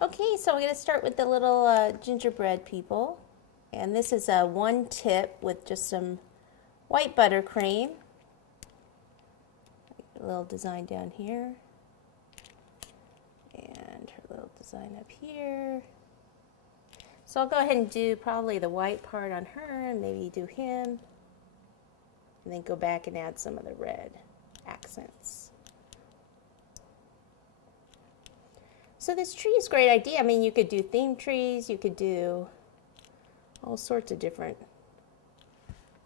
Okay, so I'm going to start with the little gingerbread people. And this is a one tip with just some white buttercream. A little design down here. And her little design up here. So I'll go ahead and do probably the white part on her and maybe do him. And then go back and add some of the red accents. So this tree is a great idea. I mean, you could do theme trees, you could do all sorts of different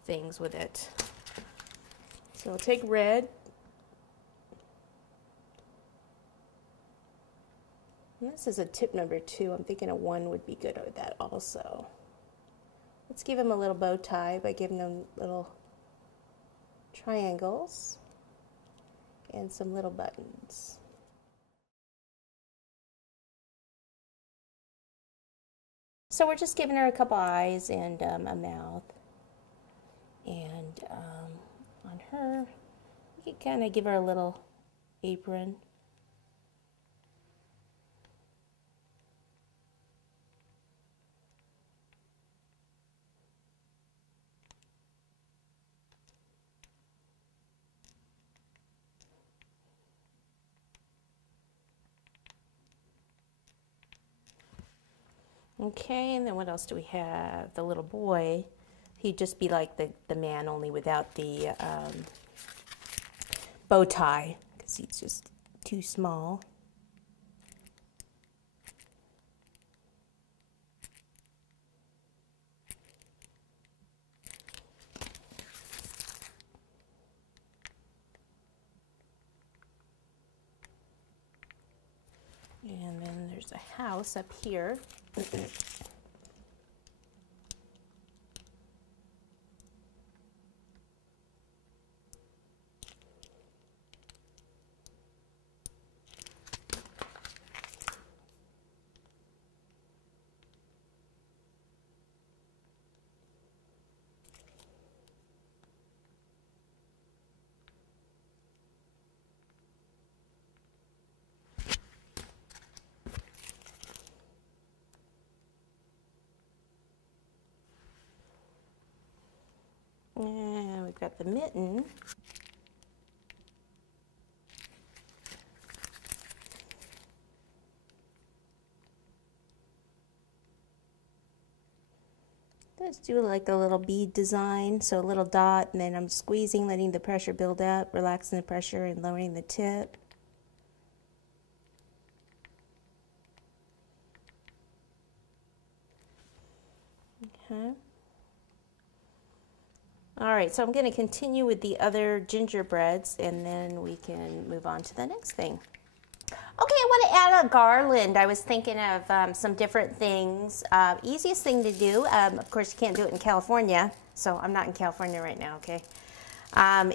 things with it. So I'll take red. And this is a tip number 2. I'm thinking a 1 would be good with that also. Let's give him a little bow tie by giving him little triangles and some little buttons. So we're just giving her a couple eyes and a mouth. And on her, we can kind of give her a little apron. Okay, and then what else do we have? The little boy, he'd just be like the man, only without the bow tie, because he's just too small. And then there's a house up here. And we've got the mitten. Let's do like a little bead design, so a little dot, and then I'm squeezing, letting the pressure build up, relaxing the pressure and lowering the tip. Okay. All right, so I'm going to continue with the other gingerbreads, and then we can move on to the next thing. Okay, I want to add a garland. I was thinking of some different things. Easiest thing to do, of course you can't do it in California, so I'm not in California right now, okay,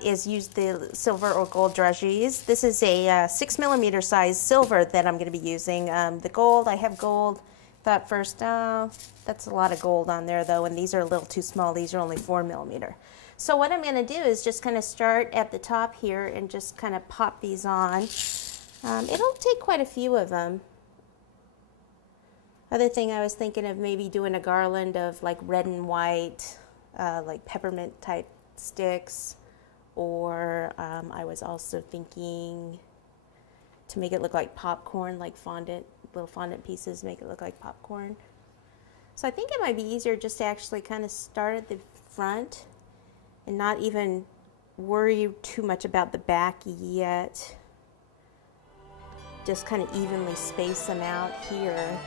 is use the silver or gold drudgeries. This is a 6mm size silver that I'm going to be using. The gold, I have gold. Thought first, oh, that's a lot of gold on there though, and these are a little too small. These are only 4mm. So what I'm going to do is just kind of start at the top here and just kind of pop these on. It'll take quite a few of them. Other thing I was thinking of maybe doing a garland of like red and white, like peppermint type sticks, or I was also thinking to make it look like popcorn, like fondant, little fondant pieces, make it look like popcorn. So I think it might be easier just to actually kind of start at the front and not even worry too much about the back yet. Just kind of evenly space them out here.